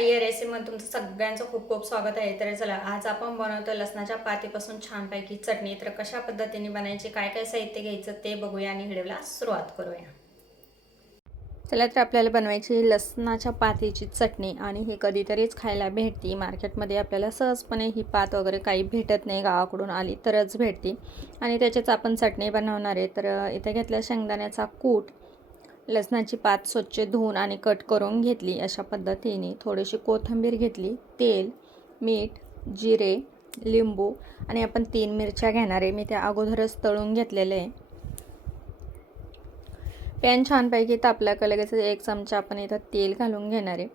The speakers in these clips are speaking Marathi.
या रेसिपीमध्ये तुमचं सगळ्यांचं खूप खूप स्वागत आहे. तर चला आज आपण बनवतो लसणाच्या पातीपासून छानपैकी चटणी. तर कशा पद्धतीने बनायची काय काय साहित्य घ्यायचं ते बघूया आणि व्हिडिओला सुरुवात करूया. चला तर आपल्याला बनवायची लसणाच्या पातीची चटणी आणि हे कधीतरीच खायला भेटते. मार्केटमध्ये आपल्याला सहजपणे ही पात वगैरे काही भेटत नाही गावाकडून आली तरच भेटते. आणि त्याच्याच आपण चटणी बनवणार आहे. तर इथे घेतल्या शेंगदाण्याचा कूट लसणाची पात स्वच्छ धुवून आणि कट करून घेतली. अशा पद्धतीने थोडीशी कोथिंबीर घेतली. तेल मीठ जिरे लिंबू आणि आपण तीन मिरच्या घेणार आहे. मी त्या अगोदरच तळून घेतलेले आहे. पॅन छानपैकी तापला का लगेच एक चमचा आपण इथं तेल घालून घेणार आहे.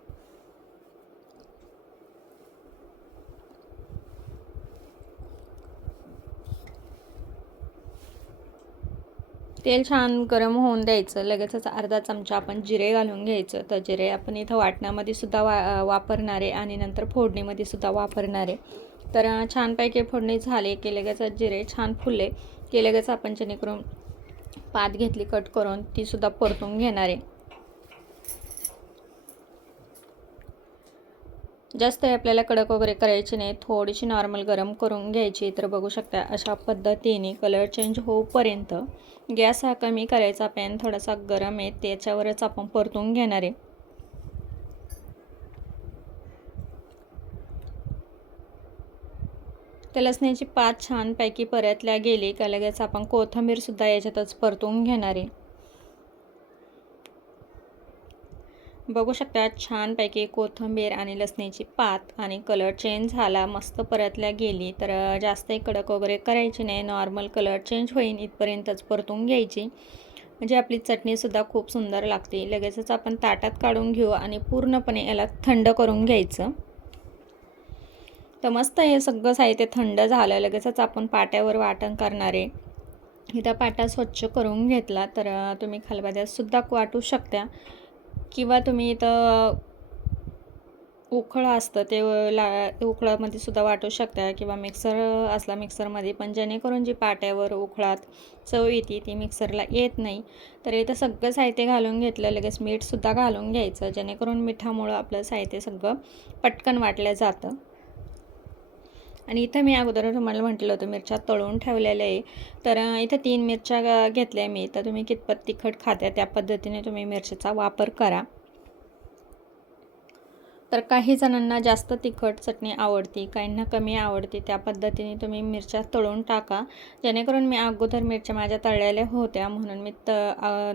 तेल छान गरम होऊन द्यायचं. लगेचच अर्धा चमचा आपण जिरे घालून घ्यायचं. तर जिरे आपण इथं वाटण्यामध्ये सुद्धा वा वापरणारे आणि नंतर फोडणीमध्ये सुद्धा वापरणारे. तर छानपैकी फोडणी झाले की लगेच जिरे छान फुलले की लगेच आपण जेणेकरून पात घेतली कट करून तीसुद्धा परतून घेणार. आहे जास्त आपल्याला कडक वगैरे करायची नाही थोडीशी नॉर्मल गरम करून घ्यायची तर बघू शकता अशा पद्धतीने कलर चेंज होऊपर्यंत गॅस हा कमी करायचा पॅन थोडासा गरम आहे त्याच्यावरच आपण परतून घेणार आहे. त्या लसण्याची पात छानपैकी परतल्या गेली का लगेच आपण कोथिंबीरसुद्धा याच्यातच परतून घेणार आहे. बघू शकता छानपैकी कोथिंबीर आणि लसणीची पात आणि कलर चेंज झाला मस्त परतल्या गेली. तर जास्तही कडक वगैरे करायची नाही नॉर्मल कलर चेंज होईन इथपर्यंतच परतून घ्यायची. म्हणजे आपली चटणीसुद्धा खूप सुंदर लागते. लगेचच आपण ताटात काढून घेऊ आणि पूर्णपणे याला थंड करून घ्यायचं. तर मस्त हे सगळं साहित्य थंड झालं लगेचच आपण पाट्यावर वाटण करणार आहे. इथं पाटा स्वच्छ करून घेतला. तर तुम्ही खलबाद्यातसुद्धा वाटू शकता. किंवा तुम्ही इथं उखळं असतं ते ला उखळामध्ये सुद्धा वाटू शकता किंवा मिक्सर असला मिक्सरमध्ये पण जेणेकरून जी पाट्यावर उखळात चव येते ती मिक्सरला येत नाही. तर इथं सगळं साहित्य घालून घेतलं लगेच मीठसुद्धा घालून घ्यायचं जेणेकरून मिठामुळं आपलं साहित्य सगळं पटकन वाटलं जातं. आणि इथं मी अगोदर तुम्हाला म्हटलं होतं मिरच्या तळून ठेवलेल्या आहे. तर इथं तीन मिरच्या घेतल्या मी. तर तुम्ही कितपत तिखट खात्या त्या पद्धतीने तुम्ही मिरचीचा वापर करा. तर काही जणांना जास्त तिखट चटणी आवडती काहींना कमी आवडते त्या पद्धतीने तुम्ही मिरच्या तळून टाका. जेणेकरून मी अगोदर मिरच्या माझ्या तळलेल्या होत्या म्हणून मी त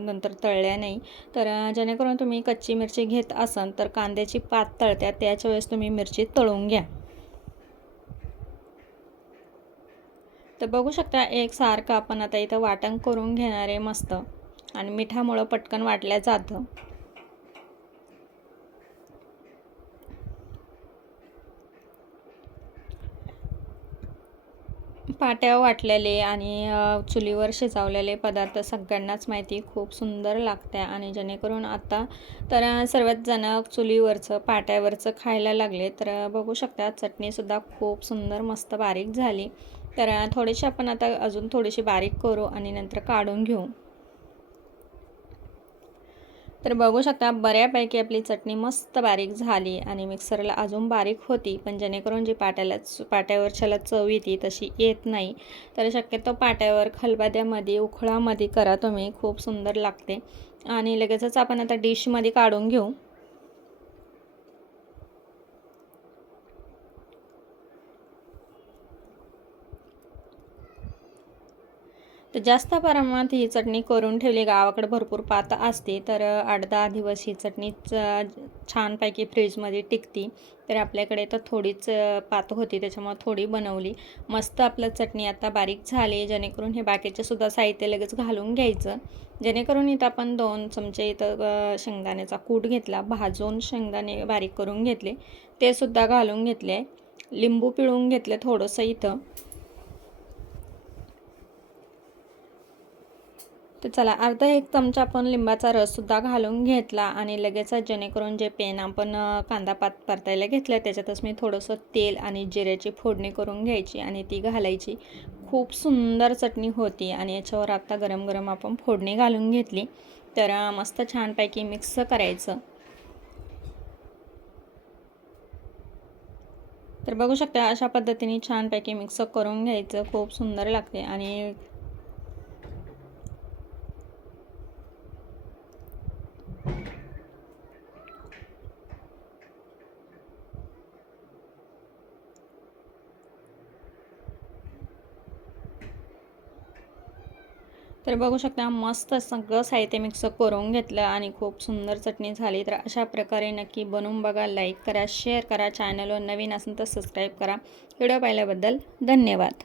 नंतर तळल्या नाही. तर जेणेकरून तुम्ही कच्ची मिरची घेत असाल तर कांद्याची पात तळत्या त्याच्या वेळेस तुम्ही मिरची तळून घ्या. तर बघू शकता एक सारखं आपण आता इथं वाटण करून घेणार आहे मस्त. आणि मिठामुळं पटकन वाटल्या जातं. पाट्या वाटलेले आणि चुलीवर शिजवलेले पदार्थ सगळ्यांनाच माहिती खूप सुंदर लागते आणि जेणेकरून आता तर सर्वच जण चुलीवरचं पाट्यावरचं खायला लागले. तर बघू शकता चटणीसुद्धा खूप सुंदर मस्त बारीक झाली. तर थोडीशी आपण आता अजून थोडीशी बारीक करू आणि नंतर काढून घेऊ. तर बघू शकता बऱ्यापैकी आपली चटणी मस्त बारीक झाली आणि मिक्सरला अजून बारीक होती पण जेणेकरून जी पाट्याला पाट्यावरच्याला चव येते तशी येत नाही. तर शक्यतो पाट्यावर खलबाद्यामध्ये उखळामध्ये करा तुम्ही खूप सुंदर लागते. आणि लगेचच आपण आता डिशमध्ये काढून घेऊ. तर जास्त प्रमाणात ही चटणी करून ठेवली. गावाकडे भरपूर पात असते तर आठ दहा दिवस ही चटणी छानपैकी फ्रीजमध्ये टिकती. तर आपल्याकडे तर थोडीच पात होती त्याच्यामुळे थोडी बनवली. मस्त आपलं चटणी आता बारीक झाली जेणेकरून हे बाकीचे सुद्धा साहित्य लगेच घालून घ्यायचं. जेणेकरून इथं आपण दोन चमचे इथं शेंगदाण्याचा कूट घेतला भाजून शेंगदाणे बारीक करून घेतले. ते सुद्धा घालून घेतले. लिंबू पिळून घेतले थोडंसं इथं. चला अर्धा एक चमचा आपण लिंबाचा रससुद्धा घालून घेतला आणि लगेच जेणेकरून जे पेन आपण कांदा पात परतायला घेतलं त्याच्यातच मी थोडंसं तेल आणि जिऱ्याची फोडणी करून घ्यायची आणि ती घालायची. खूप सुंदर चटणी होती आणि याच्यावर आता गरम गरम आपण फोडणी घालून घेतली. तर मस्त छानपैकी मिक्स करायचं. तर बघू शकता अशा पद्धतीने छानपैकी मिक्स करून घ्यायचं. खूप सुंदर लागते आणि तर बघू शकता मस्त सगळं साहित्य मिक्स करून घेतलं आणि खूप सुंदर चटणी झाली. तर अशा प्रकारे नक्की बनवून बघा लाईक करा शेअर करा चॅनलवर नवीन असेल तर सबस्क्राईब करा. व्हिडिओ पाहिल्याबद्दल धन्यवाद.